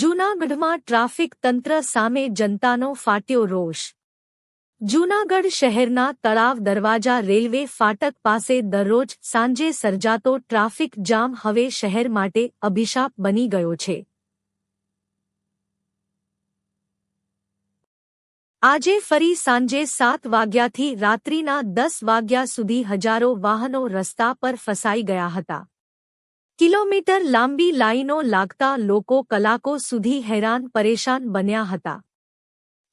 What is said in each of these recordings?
જૂનાગઢમાં ટ્રાફિક તંત્ર સામે જનતાનો ફાટ્યો રોષ. જૂનાગઢ શહેરના તળાવ દરવાજા રેલવે ફાટક પાસે દરરોજ સાંજે સર્જાતો ટ્રાફિક જામ હવે શહેર માટે અભિશાપ બની ગયો છે. આજે ફરી સાંજે 7 વાગ્યાથી રાત્રિના 10 વાગ્યા સુધી હજારો વાહનો રસ્તા પર ફસાઈ ગયા હતા. કિલોમીટર લાંબી લાઈનો લાગતા લોકો કલાકો સુધી હેરાન પરેશાન બન્યા હતા.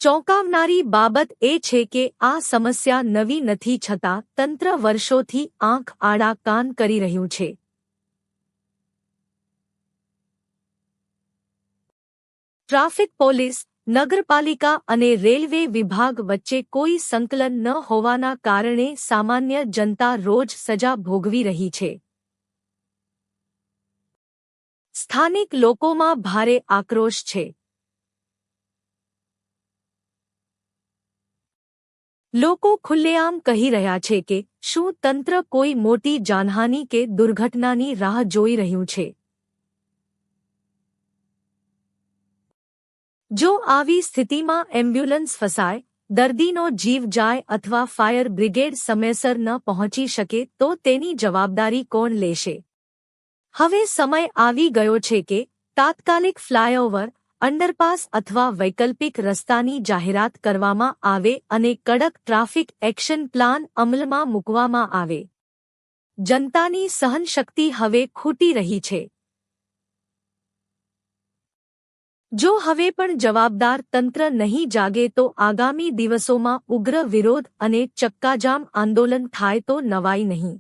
ચોંકાવનારી બાબત એ છે કે આ સમસ્યા નવી નથી છતાં તંત્ર વર્ષોથી આંખ આડા કાન કરી રહ્યું છે. ટ્રાફિક પોલીસ, નગરપાલિકા અને રેલવે વિભાગ વચ્ચે કોઈ સંકલન ન હોવાના કારણે સામાન્ય જનતા રોજ સજા ભોગવી રહી છે. સ્થાનિક લોકોમાં ભારે આક્રોશ છે. લોકો ખુલ્લેઆમ કહી રહ્યા છે કે શું તંત્ર કોઈ મોટી જાનહાનિ કે દુર્ઘટનાની રાહ જોઈ રહ્યું છે. જો આવી સ્થિતિમાં એમ્બ્યુલન્સ ફસાય, દર્દીનો જીવ જાય અથવા ફાયર બ્રિગેડ સમયસર ન પહોંચી શકે તો તેની જવાબદારી કોણ લેશે? હવે સમય આવી ગયો છે કે તાત્કાલિક ફ્લાયઓવર, અંડરપાસ અથવા વૈકલ્પિક રસ્તાની જાહેરાત કરવામાં આવે અને કડક ટ્રાફિક એક્શન પ્લાન અમલમાં મૂકવામાં આવે. જનતાની સહનશક્તિ હવે ખૂટી રહી છે. જો હવે પણ જવાબદાર તંત્ર નહીં જાગે તો આગામી દિવસોમાં ઉગ્ર વિરોધ અને ચક્કાજામ આંદોલન થાય તો નવાઈ નહીં.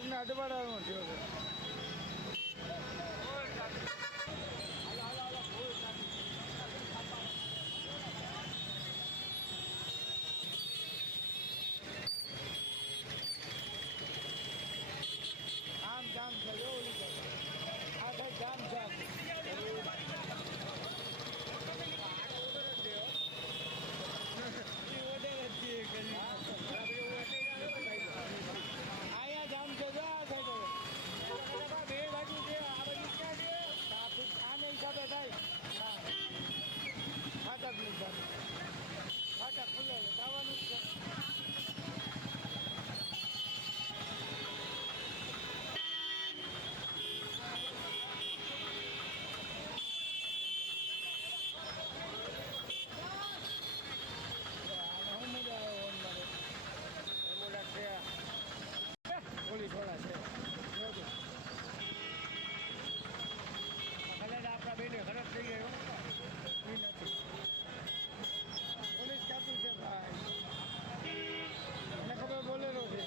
કોકને અડવાડાનો થયો છે. આમ જામ છે જો ઓલી બાજુ. આ સાઈડ જામ છે આખું. અહીંયા જામ છે જો આ સાઈડ હવે. બે બાજુ છે આ બાજુ ક્યાં છે આને હિસાબે થાય. હા ફાટકની હિસાબે ફાટક ખુલ્લે છે જવાનું જ છે. પોલીસ વાળા છે કદાચ આપણા બેને ખરાબ થઈ ગયો એ નથી પોલીસ ક્યાંથી છે ભાઈ મને ખબર બોલેરો છે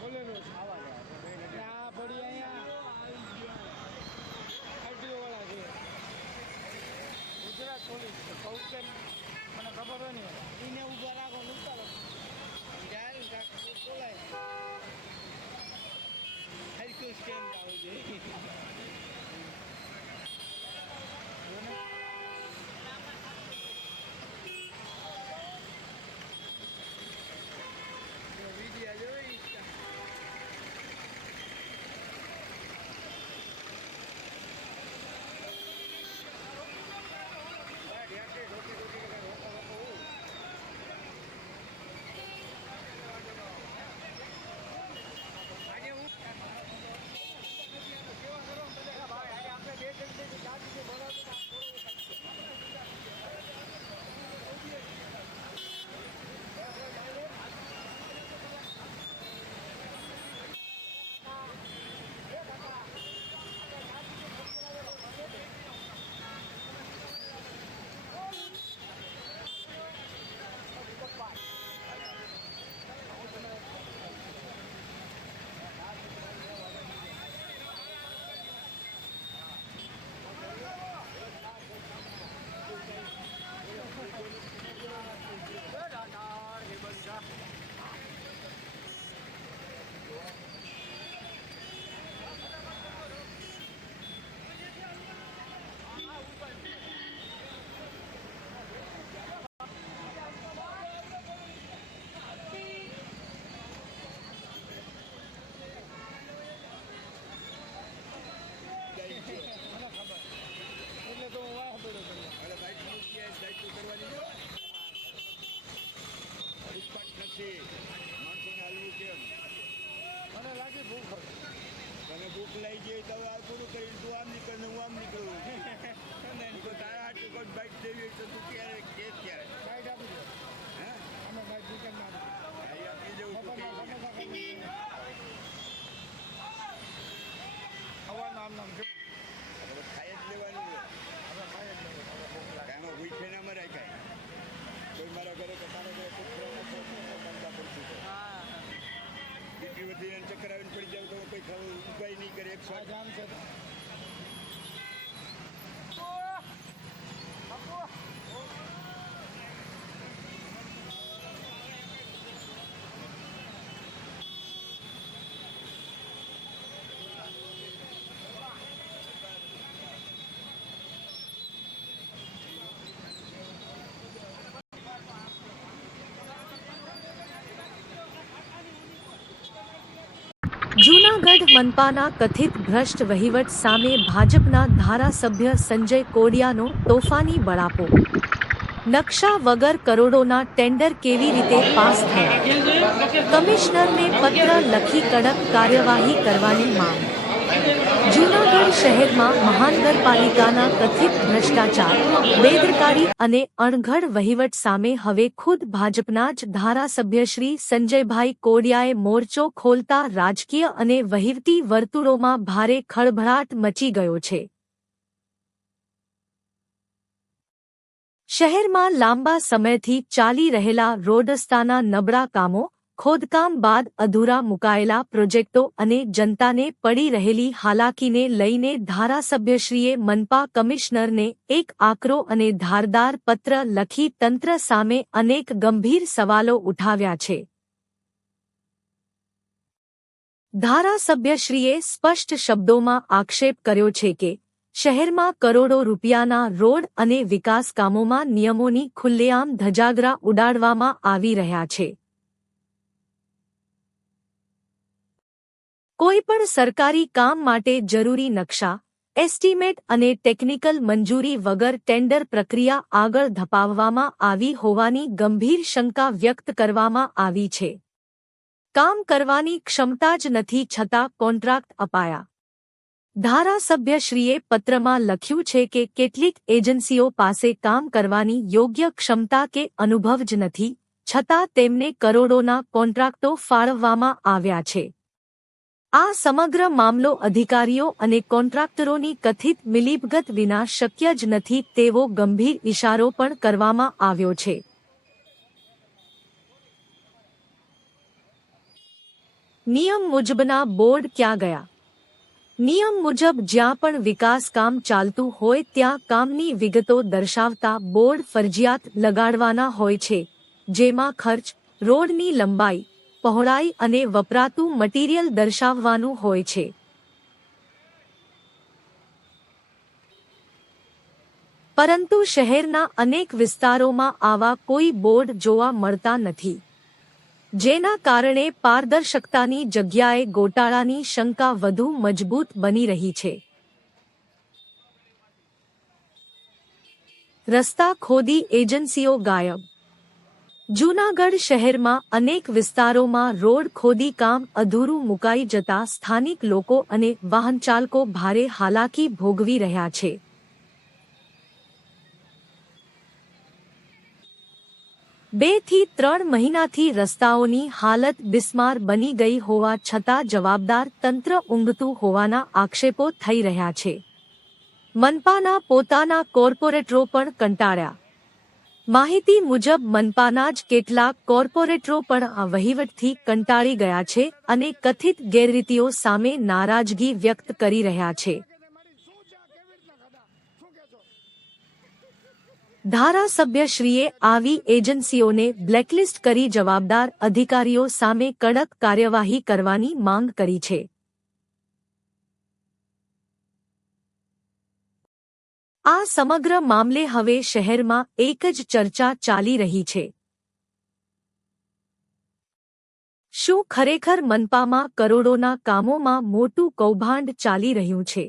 બોલેરો છે આ પડી અહીંયા આરટીઓ વાળા છે ગુજરાત પોલીસ છે કહું કેમ મને ખબર હોય ને એને ઊભા રાખો ઉતારો જાય બોલાય હરકું સ્કેમ આવું જોઈએ વિડીયા જોઈ એટલે તો હું વાહ પડ્યો કર્યો હવે બાઇક મૂકી બાઇક કરવાની ઉત્પાદ નથી માણસોને હાલવું કેમ મને લાગી ભૂખ હતી તને ભૂખ લાગી ગઈ તો હવે આ પૂરું કરીને તું આમ નીકળ ને હું આમ નીકળું તો તારા હાટું કોઈ બાઇક દેવી હોય તો તું ક્યારે કે ક્યારે બાઈક આપી દો હે અમે બાઈક દુકાનમાં અહીં આપી દેવું તો ખવાનું આમ નામ છે હવે ખાઈ જ લેવાનું છે આપણે ખાઈ જ લેવું હવે ભૂખ લાગે કાંઈમાં ભૂખે ના મરાય કાંઈ કોઈ મારા ઘરે કે તારા ઘરે કૂતરાના ધંધા પડતું છે બીજી વધીને ચક્કર આવીને પડી જાવ તો કોઈ ખાવું ઉપાય નહીં કરે એક આ સ્વાદ જામ છે જૂનાગઢ મનપાના કથિત ભ્રષ્ટ વહીવટ સામે ભાજપના ધારાસભ્ય સંજય કોડિયાનો તોફાની બળાપો. નકશા વગર કરોડોના ટેન્ડર કેવી રીતે પાસ થયા? કમિશનરને પત્ર લખી કડક કાર્યવાહી કરવાની માંગ. જૂનાગઢ શહેરમાં મહાનગરપાલિકાના કથિત ભ્રષ્ટાચાર, બેદરકારી અને અણઘડ વહીવટ સામે હવે ખુદ ભાજપના જ ધારાસભ્ય શ્રી સંજયભાઈ કોડિયાએ મોરચો ખોલતા રાજકીય અને વહીવટી વર્તુળોમાં ભારે ખળભળાટ મચી ગયો છે. શહેરમાં લાંબા સમયથી ચાલી રહેલા રોડ રસ્તાના નબળા કામો, ખોદકામ બાદ અધૂરા મુકાયેલા પ્રોજેક્ટો અને જનતાને પડી રહેલી હાલાકીને લઈને ધારાસભ્યશ્રીએ મનપા કમિશનરને એક આકરો અને ધારદાર પત્ર લખી તંત્ર સામે અનેક ગંભીર સવાલો ઉઠાવ્યા છે. ધારાસભ્યશ્રીએ સ્પષ્ટ શબ્દોમાં આક્ષેપ કર્યો છે કે શહેરમાં કરોડો રૂપિયાના રોડ અને વિકાસ કામોમાં નિયમોની ખુલ્લેઆમ ધજાગરા ઉડાડવામાં આવી રહ્યા છે. કોઈપણ સરકારી કામ માટે જરૂરી નકશા, એસ્ટિમેટ અને ટેકનિકલ મંજૂરી વગર ટેન્ડર પ્રક્રિયા આગળ ધપાવવામાં આવી હોવાની ગંભીર શંકા વ્યક્ત કરવામાં આવી છે. કામ કરવાની ક્ષમતા જ નથી છતાં કોન્ટ્રાક્ટ અપાયા. ધારાસભ્યશ્રીએ પત્રમાં લખ્યું છે કે કેટલીક એજન્સીઓ પાસે કામ કરવાની યોગ્ય ક્ષમતા કે અનુભવ જ નથી, છતાં તેમને કરોડોના કોન્ટ્રાક્ટો ફાળવવામાં આવ્યા છે. આ સમગ્ર મામલો અધિકારીઓ અને કોન્ટ્રાક્ટરોની કથિત મિલીભગત વિના શક્ય જ નથી તેવો ગંભીર ઇશારો પણ કરવામાં આવ્યો છે. નિયમ મુજબના બોર્ડ ક્યાં ગયા? નિયમ મુજબ જ્યાં પણ વિકાસ કામ ચાલતું હોય ત્યાં કામની વિગતો દર્શાવતા બોર્ડ ફરજિયાત લગાડવાના હોય છે, જેમાં ખર્ચ, રોડની લંબાઈ, પહોળાઈ અને વપરાતું મટીરીયલ દર્શાવવાનું હોય છે. પરંતુ શહેરના અનેક વિસ્તારોમાં આવા કોઈ બોર્ડ જોવા મળતા નથી, જેના કારણે પારદર્શકતાની જગ્યાએ ગોટાળાની શંકા વધુ મજબૂત બની રહી છે. રસ્તા ખોદી એજન્સીઓ ગાયબ. જૂનાગઢ શહેરમાં અનેક વિસ્તારોમાં રોડ ખોદી કામ અધૂરું મુકાઈ જતા સ્થાનિક લોકો અને વાહનચાલકો ભારે હાલાકી ભોગવી રહ્યા છે. 2 થી 3 મહિનાથી રસ્તાઓની હાલત બિસ્માર બની ગઈ હોવા છતાં જવાબદાર તંત્ર ઊંઘતું હોવાના આક્ષેપો થઈ રહ્યા છે. મનપાના પોતાના કોર્પોરેટરો પણ કંટાળ્યા. માહિતી મુજબ મનપાના જ કેટલાક કોર્પોરેટરો પણ આ વહીવટથી કંટાળી ગયા છે અને કથિત ગેરરીતિઓ સામે નારાજગી વ્યક્ત કરી રહ્યા છે. ધારાસભ્યશ્રીએ આવી એજન્સીઓને બ્લેકલિસ્ટ કરી જવાબદાર અધિકારીઓ સામે કડક કાર્યવાહી કરવાની માંગ કરી છે. આ સમગ્ર મામલે હવે શહેરમાં એક જ ચર્ચા ચાલી રહી છે. શું ખરેખર મનપામાં કરોડોના કામોમાં મોટું કૌભાંડ ચાલી રહ્યું છે?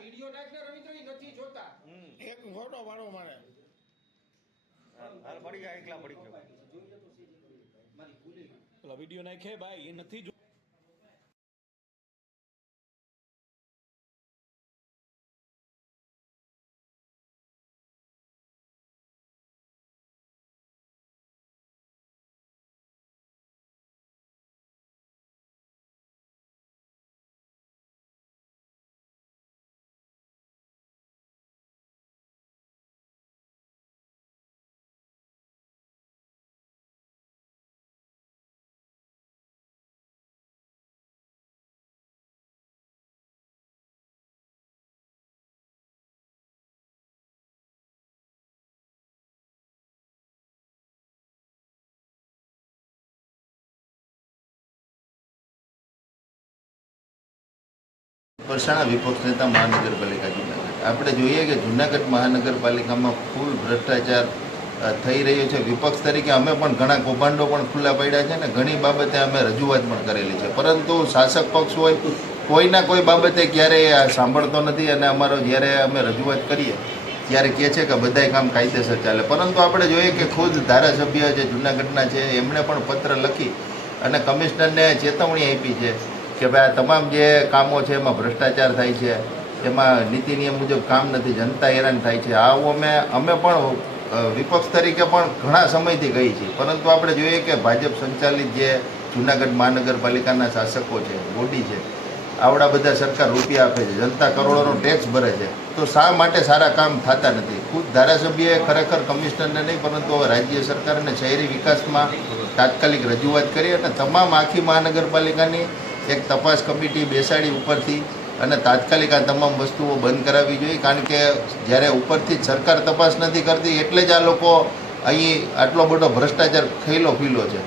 વિડીયો નાખને રવિન્દ્ર નથી જોતા. એક ફોટો પાડો મારે. હાલ પડી ગયા એકલા પડી ગયો મારી ભૂલી ગઈ. પેલા વિડીયો નાખે ભાઈ એ નથી જો પરસાણા વિપક્ષ નેતા મહાનગરપાલિકા જુનાગઢ. આપણે જોઈએ કે જુનાગઢ મહાનગરપાલિકામાં ફૂલ ભ્રષ્ટાચાર થઈ રહ્યો છે. વિપક્ષ તરીકે અમે પણ ઘણા કૌભાંડો પણ ખુલ્લા પાડ્યા છે ને ઘણી બાબતે અમે રજૂઆત પણ કરેલી છે, પરંતુ શાસક પક્ષ હોય કોઈના કોઈ બાબતે ક્યારેય સાંભળતો નથી અને અમારો જ્યારે અમે રજૂઆત કરીએ ત્યારે કહે છે કે બધાય કામ કાયદેસર ચાલે. પરંતુ આપણે જોઈએ કે ખુદ ધારાસભ્ય જે જુનાગઢના છે એમણે પણ પત્ર લખી અને કમિશનરને ચેતવણી આપી છે કે ભાઈ આ તમામ જે કામો છે એમાં ભ્રષ્ટાચાર થાય છે, એમાં નીતિ નિયમ મુજબ કામ નથી, જનતા હેરાન થાય છે. આવું અમે પણ વિપક્ષ તરીકે પણ ઘણા સમયથી કહી છીએ, પરંતુ આપણે જોઈએ કે ભાજપ સંચાલિત જે જુનાગઢ મહાનગરપાલિકાના શાસકો છે, બોડી છે, આવડા બધા સરકાર રૂપિયા આપે છે, જનતા કરોડોનો ટેક્સ ભરે છે, તો શા માટે સારા કામ થતા નથી? ખુદ ધારાસભ્યએ ખરેખર કમિશનરને નહીં પરંતુ હવે રાજ્ય સરકાર અને શહેરી વિકાસમાં તાત્કાલિક રજૂઆત કરી અને તમામ આખી મહાનગરપાલિકાની એક તપાસ કમિટી બેસાડી ઉપરથી અને તાત્કાલિક આ તમામ વસ્તુઓ બંધ કરાવવી જોઈએ. કારણ કે જ્યારે ઉપરથી જ સરકાર તપાસ નથી કરતી એટલે જ આ લોકો અહીં આટલો બધો ભ્રષ્ટાચાર ખીલો છે.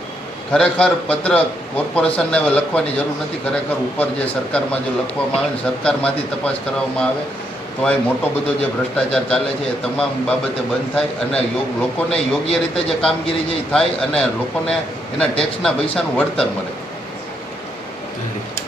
ખરેખર પત્ર કોર્પોરેશનને હવે લખવાની જરૂર નથી. ખરેખર ઉપર જે સરકારમાં જો લખવામાં આવે ને સરકારમાંથી તપાસ કરવામાં આવે તો અહીં મોટો બધો જે ભ્રષ્ટાચાર ચાલે છે એ તમામ બાબતે બંધ થાય અને લોકોને યોગ્ય રીતે જે કામગીરી જે થાય અને લોકોને એના ટેક્સના પૈસાનું વળતર મળે.